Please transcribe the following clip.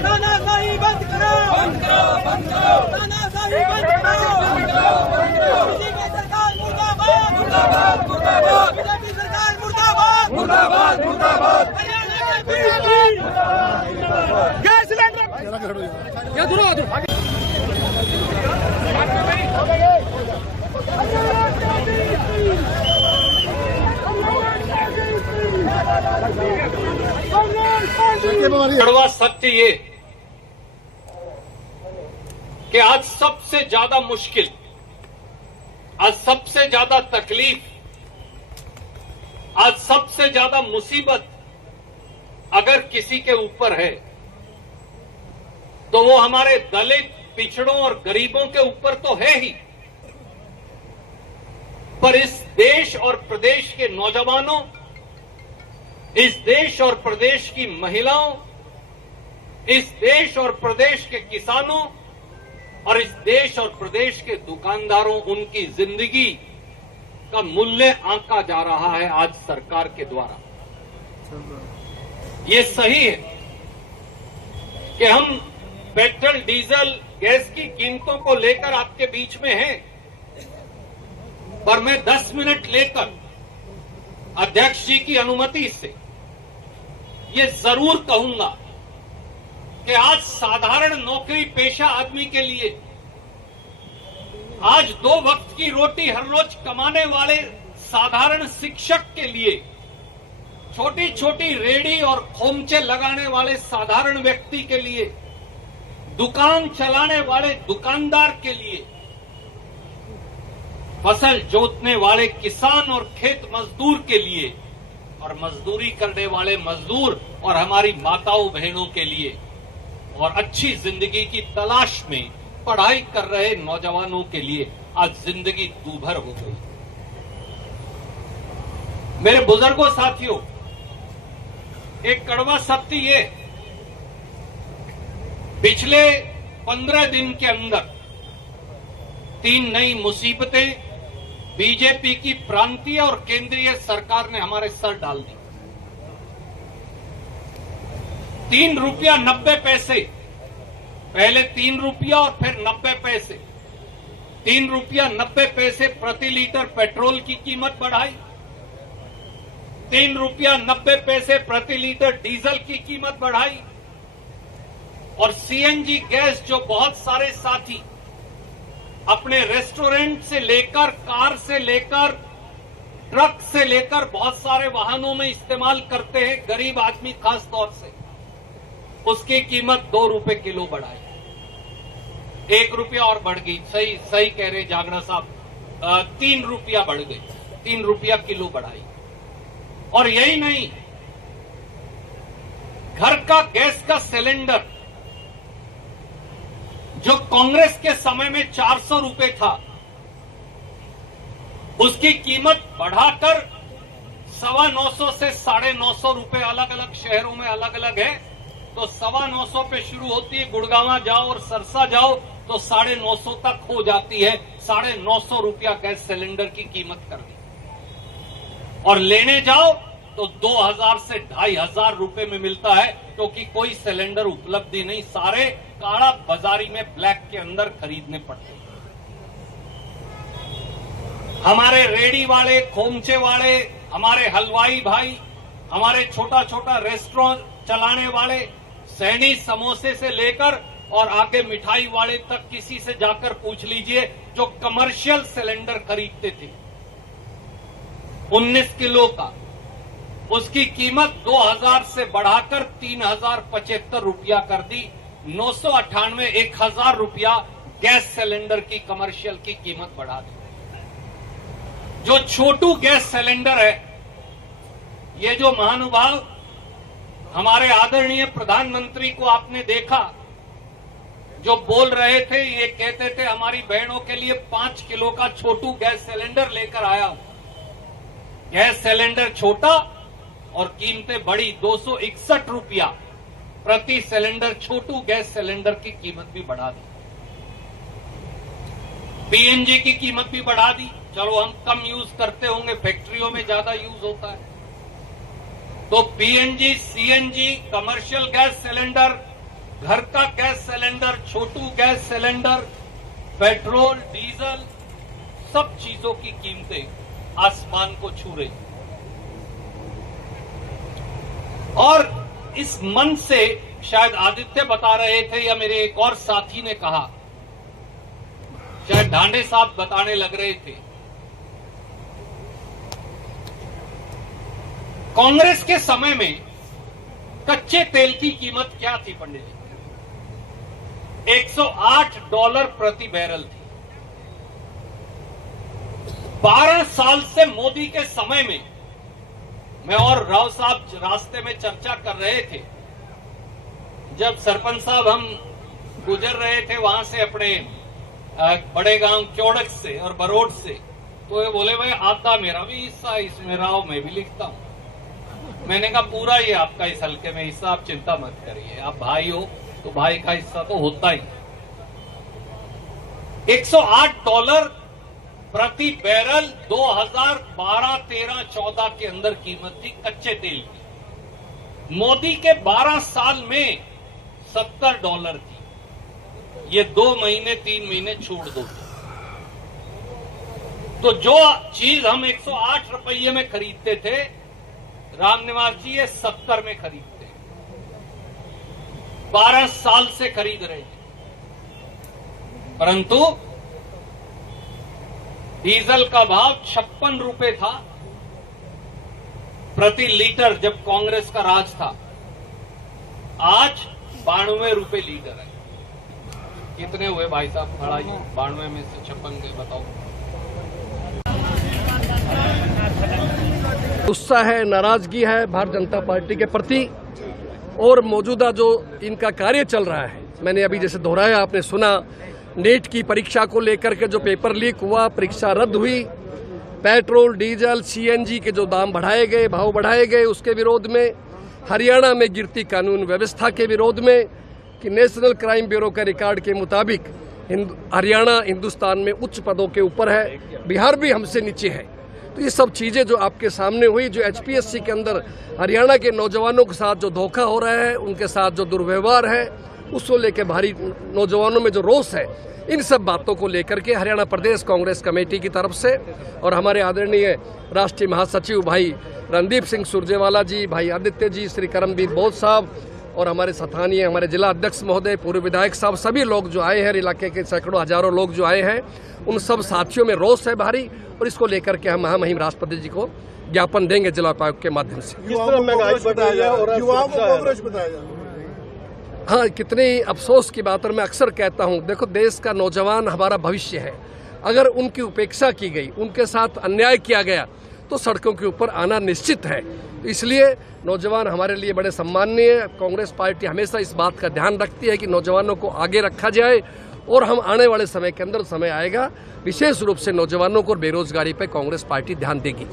तानाशाही बंद करो, बंद करो, बंद करो, तानाशाही बंद करो, बंद करो, बंद करो। बीजेपी सरकार मुर्दाबाद, मुर्दाबाद, मुर्दाबाद। बीजेपी सरकार मुर्दाबाद, मुर्दाबाद, मुर्दाबाद। हरियाणा के बीजेपी गैस सिलेंडर क्या दूर कड़वा सत्य ये कि आज सबसे ज्यादा मुश्किल, आज सबसे ज्यादा तकलीफ, आज सबसे ज्यादा मुसीबत अगर किसी के ऊपर है तो वो हमारे दलित, पिछड़ों और गरीबों के ऊपर तो है ही, पर इस देश और प्रदेश के नौजवानों, इस देश और प्रदेश की महिलाओं, इस देश और प्रदेश के किसानों और इस देश और प्रदेश के दुकानदारों, उनकी जिंदगी का मूल्य आंका जा रहा है आज सरकार के द्वारा। ये सही है कि हम पेट्रोल, डीजल, गैस की कीमतों को लेकर आपके बीच में हैं, पर मैं 10 मिनट लेकर अध्यक्ष जी की अनुमति से ये जरूर कहूंगा कि आज साधारण नौकरी पेशा आदमी के लिए, आज 2 वक्त की रोटी हर रोज कमाने वाले साधारण शिक्षक के लिए, छोटी छोटी रेडी और खोमचे लगाने वाले साधारण व्यक्ति के लिए, दुकान चलाने वाले दुकानदार के लिए, फसल जोतने वाले किसान और खेत मजदूर के लिए, और मजदूरी करने वाले मजदूर और हमारी माताओं बहनों के लिए, और अच्छी जिंदगी की तलाश में पढ़ाई कर रहे नौजवानों के लिए आज जिंदगी दूभर हो गई। मेरे बुजुर्गों, साथियों, एक कड़वा सत्य ये, पिछले 15 दिन के अंदर 3 नई मुसीबतें बीजेपी की प्रांतीय और केंद्रीय सरकार ने हमारे सर डाल दी। 3 रुपया 90 पैसे, पहले 3 रुपया और फिर 90 पैसे, 3 रुपया 90 पैसे प्रति लीटर पेट्रोल की कीमत बढ़ाई, 3 रुपया 90 पैसे प्रति लीटर डीजल की कीमत बढ़ाई, और सीएनजी गैस जो बहुत सारे साथी अपने रेस्टोरेंट से लेकर, कार से लेकर, ट्रक से लेकर बहुत सारे वाहनों में इस्तेमाल करते हैं, गरीब आदमी खास तौर से, उसकी कीमत 2 रुपए किलो बढ़ाई, 1 रुपया और बढ़ गई। सही कह रहे जागरा साहब, 3 रुपया बढ़ गई, 3 रुपया किलो बढ़ाई। और यही नहीं, घर का गैस का सिलेंडर जो कांग्रेस के समय में 400 रुपए था, उसकी कीमत बढ़ाकर 925 से 950 रुपए, अलग अलग शहरों में अलग अलग है, तो 925 पे शुरू होती है, गुड़गांव जाओ और सरसा जाओ तो 950 तक हो जाती है। 950 रुपया गैस सिलेंडर की कीमत कर दी, और लेने जाओ तो 2000 से 2500 रुपए में मिलता है, क्योंकि कोई सिलेंडर उपलब्ध ही नहीं, सारे काला बाजारी में ब्लैक के अंदर खरीदने पड़ते। हमारे रेडी वाले, खोमचे वाले, हमारे हलवाई भाई, हमारे छोटा छोटा रेस्टोरेंट चलाने वाले, सैनी समोसे से लेकर और आगे मिठाई वाले तक, किसी से जाकर पूछ लीजिए, जो कमर्शियल सिलेंडर खरीदते थे 19 किलो का, उसकी कीमत 2000 से बढ़ाकर 3075 रुपया कर दी। 998 1000 रुपया गैस सिलेंडर की, कमर्शियल की कीमत बढ़ा दी। जो छोटू गैस सिलेंडर है, ये जो महानुभाव हमारे आदरणीय प्रधानमंत्री को आपने देखा, जो बोल रहे थे, ये कहते थे हमारी बहनों के लिए 5 किलो का छोटू गैस सिलेंडर लेकर आया हूं। गैस सिलेंडर छोटा और कीमतें बड़ी, 261 रुपया प्रति सिलेंडर छोटू गैस सिलेंडर की कीमत भी बढ़ा दी, पीएनजी की कीमत भी बढ़ा दी। चलो हम कम यूज करते होंगे, फैक्ट्रियों में ज्यादा यूज होता है, तो PNG, CNG, commercial gas cylinder, घर का गैस सिलेंडर, छोटू गैस सिलेंडर, पेट्रोल, डीजल, सब चीजों की कीमतें आसमान को छू रही। और इस मन से शायद आदित्य बता रहे थे या मेरे एक और साथी ने कहा, शायद ढांडे साहब बताने लग रहे थे, कांग्रेस के समय में कच्चे तेल की कीमत क्या थी पंडित जी? $108 प्रति बैरल थी। 12 साल से मोदी के समय में मैं और राव साहब रास्ते में चर्चा कर रहे थे, जब सरपंच साहब हम गुजर रहे थे वहां से अपने बड़े गांव क्योड़क से और बरोड से, तो ये बोले भाई आधा मेरा भी हिस्सा है इसमें, राव मैं भी लिखता हूं। मैंने कहा पूरा ये आपका इस हल्के में हिस्सा, आप चिंता मत करिए, आप भाई हो तो भाई का हिस्सा तो होता ही। $108 प्रति बैरल 2012, 13, 14 के अंदर कीमत थी कच्चे तेल की। मोदी के 12 साल में $70 थी। ये 2 महीने 3 महीने छोड़ दो, तो जो चीज हम 108 रुपये में खरीदते थे, रामनिवास जी ये 70 में खरीदते हैं। 12 साल से खरीद रहे थे, परंतु डीजल का भाव 56 रुपए था प्रति लीटर जब कांग्रेस का राज था, आज 92 रुपए लीटर है। कितने हुए भाई साहब? बढ़ाइए, 92 में से 56 गए, बताओ। गुस्सा है, नाराजगी है भारतीय जनता पार्टी के प्रति, और मौजूदा जो इनका कार्य चल रहा है, मैंने अभी जैसे दोहराया, आपने सुना, नीट की परीक्षा को लेकर के जो पेपर लीक हुआ, परीक्षा रद्द हुई, पेट्रोल, डीजल, सीएनजी के जो दाम बढ़ाए गए, भाव बढ़ाए गए, उसके विरोध में, हरियाणा में गिरती कानून व्यवस्था के विरोध में, कि नेशनल क्राइम ब्यूरो के रिकॉर्ड के मुताबिक हरियाणा हिंदुस्तान में उच्च पदों के ऊपर है, बिहार भी हमसे नीचे है। तो ये सब चीज़ें जो आपके सामने हुई, जो एचपीएससी के अंदर हरियाणा के नौजवानों के साथ जो धोखा हो रहा है, उनके साथ जो दुर्व्यवहार है, उसको लेकर भारी नौजवानों में जो रोष है, इन सब बातों को लेकर के हरियाणा प्रदेश कांग्रेस कमेटी की तरफ से और हमारे आदरणीय राष्ट्रीय महासचिव भाई रणदीप सिंह सुरजेवाला जी, भाई आदित्य जी, श्री करमवीर बौद्ध साहब और हमारे स्थानीय हमारे जिला अध्यक्ष महोदय, पूर्व विधायक साहब, सभी लोग जो आए हैं, इलाके के सैकड़ों हजारों लोग जो आए हैं, उन सब साथियों में रोष है भारी, और इसको लेकर के हम महामहिम राष्ट्रपति जी को ज्ञापन देंगे जिला उपायुक्त के माध्यम से। हाँ, कितनी अफसोस की बात, और मैं अक्सर कहता हूँ, देखो देश का नौजवान हमारा भविष्य है, अगर उनकी उपेक्षा की गई, उनके साथ अन्याय किया गया, तो सड़कों के ऊपर आना निश्चित है। इसलिए नौजवान हमारे लिए बड़े सम्माननीय है। कांग्रेस पार्टी हमेशा इस बात का ध्यान रखती है कि नौजवानों को आगे रखा जाए, और हम आने वाले समय के अंदर समय आएगा, विशेष रूप से नौजवानों को बेरोजगारी पर कांग्रेस पार्टी ध्यान देगी।